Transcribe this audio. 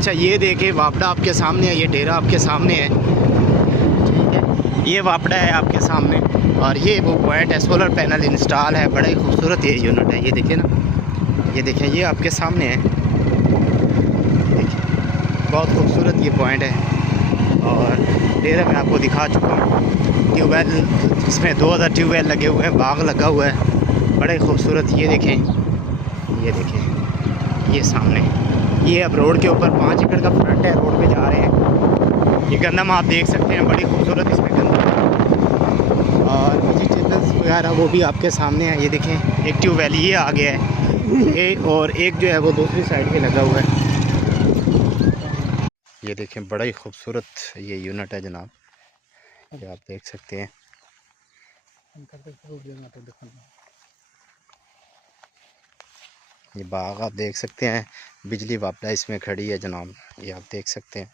अच्छा ये देखिए वापड़ा आपके सामने है, ये डेरा आपके सामने है, ठीक है। ये वापड़ा है आपके सामने और ये वो पॉइंट है, सोलर पैनल इंस्टॉल है। बड़ा ही खूबसूरत ये यूनिट है, ये देखिए ना, ये देखें ये आपके सामने है, देखिए बहुत खूबसूरत ये पॉइंट है। और डेरा मैं आपको दिखा चुका हूँ। ट्यूबवेल, इसमें 2000 ट्यूबवेल लगे हुए हैं, बाग लगा हुआ है, बड़े खूबसूरत। ये देखें, ये देखें ये सामने, ये अब रोड के ऊपर 5 एकड़ का फ्रंट है, रोड पे जा रहे हैं। ये गंदम आप देख सकते हैं, बड़ी खूबसूरत इसमें गंदम। और वेजिटेबल्स वगैरह वो भी आपके सामने है। ये देखें एक ट्यूबवेल ये आ गया है, ये और एक जो है वो दूसरी साइड पे लगा हुआ है। ये देखें बड़ा ही खूबसूरत ये यूनिट है जनाब, ये आप देख सकते हैं। ये बाग आप देख सकते हैं, बिजली वापड़ा इसमें खड़ी है जनाब, ये आप देख सकते हैं।